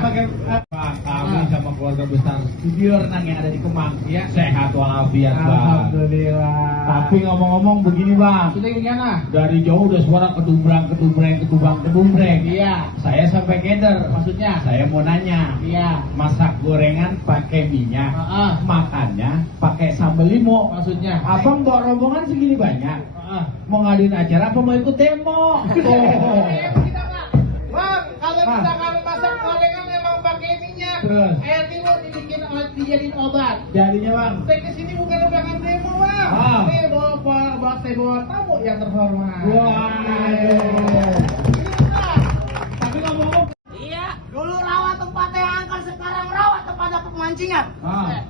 pakai kami sama keluarga besar studio renang yang ada di Kemang. Ya. Sehat walafiat, Bang. Alhamdulillah. Tapi ngomong-ngomong begini, Bang. Sudah gimana? Dari jauh udah suara kedumbreng. Iya. Saya sampai keder. Maksudnya? Saya mau nanya. Iya. Masak gorengan pakai minyak, makannya pakai sambal limo. Maksudnya? Abang bawa rombongan segini banyak. Mau ngadain acara apa mau ikut demo? Bang, kalau misalkan masak gorengan memang pakai minyak. Terus? Air limau dijadiin obat. Jadinya, Bang. Saya kesini bukan undangan demo, Bang. Nih bawa tamu yang terhormat. Waduh. Tapi ngomong-ngomong, Iya, dulu rawa tempatnya angker, sekarang rawa tempatnya pemancingan.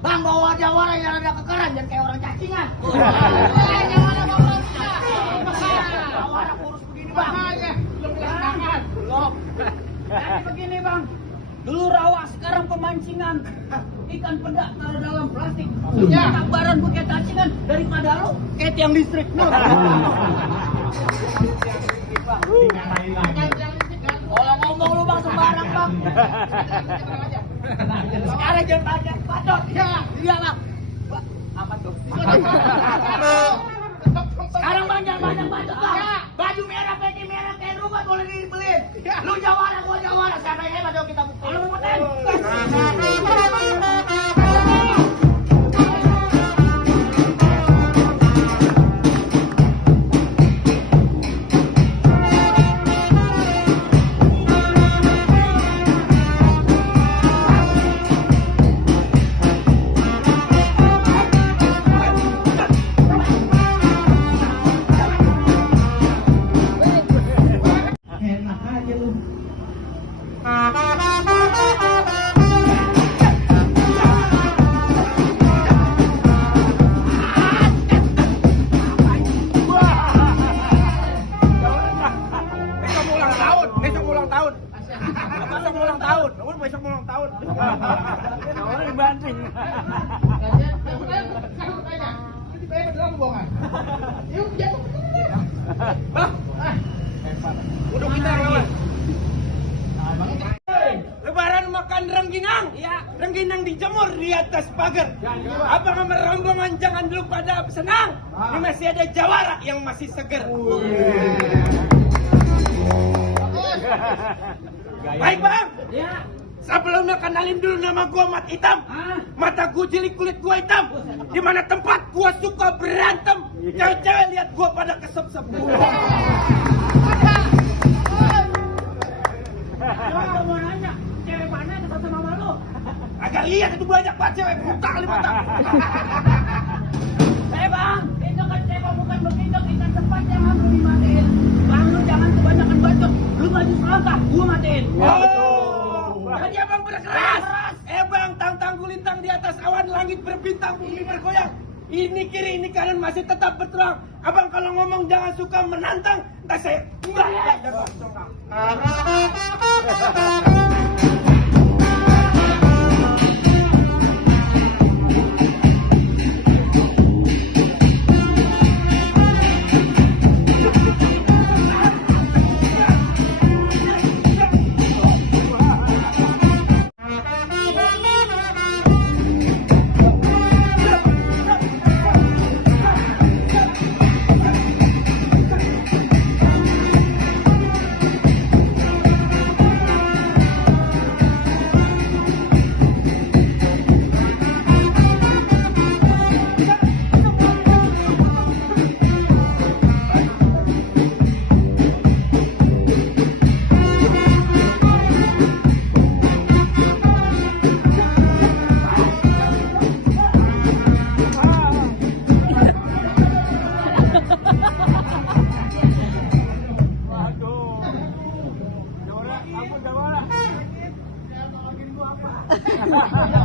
Bang, bawa jawara yang ada kekaran, jangan kayak orang cacingan. Jawara bawa jawara kurus begini, Bang. belum dilaksanakan. Belum. Jadi begini, Bang. Dulu rawa, sekarang pemancingan. Ikan peda taruh dalam plastik. Maksudnya? Anak baran pakai cacingan daripada lu kayak tiang listrik. Kalau ngomong lu, Bang, sembarang, Bang. Sekarang jangan banyak bacot. Iya, Bang. Apa tuh? Sekarang Bang jangan banyak bacot, Bang. Baju merah, peci merah, kain rumah boleh dibeliin. Lu jawara, gua jawara. Siapa yang hebat, kita buktiin. Lu buktiin. Enak aja lu. Besok ulang tahun. Besok ulang tahun. Orang dibanding. Ini bayar beneran bohongan. Yuk, jatuh. Bang, udah kita lewat. Lebaran makan rengginang. Iya. Rengginang dijemur di atas pagar. Abang sama rombongan jangan dulu pada senang. Ini masih ada jawara yang masih seger. Baik, Bang. Iya. Sebelumnya kenalin dulu nama gua Mat Hitam. Mata gua jeli, kulit gua hitam. Di mana tempat gua suka berantem. Cewek-cewek lihat gua pada kesep-sep. Gua mau nanya, cewek mana yang kesel sama lu? Agak lihat itu banyak banget cewek buta kali mata. Bang, itu kan cewek bukan begitu, ikan cepat yang harus dimatiin. Bang, lu jangan kebanyakan bacot. Lu maju selangkah, gua matiin. Jadi abang berkeras. Bang, tang-tang gulintang di atas awan, langit berbintang, bumi bergoyang. Ini kiri, ini kanan masih tetap berterang. Abang kalau ngomong jangan suka menantang. Entah saya enggak. Jawara.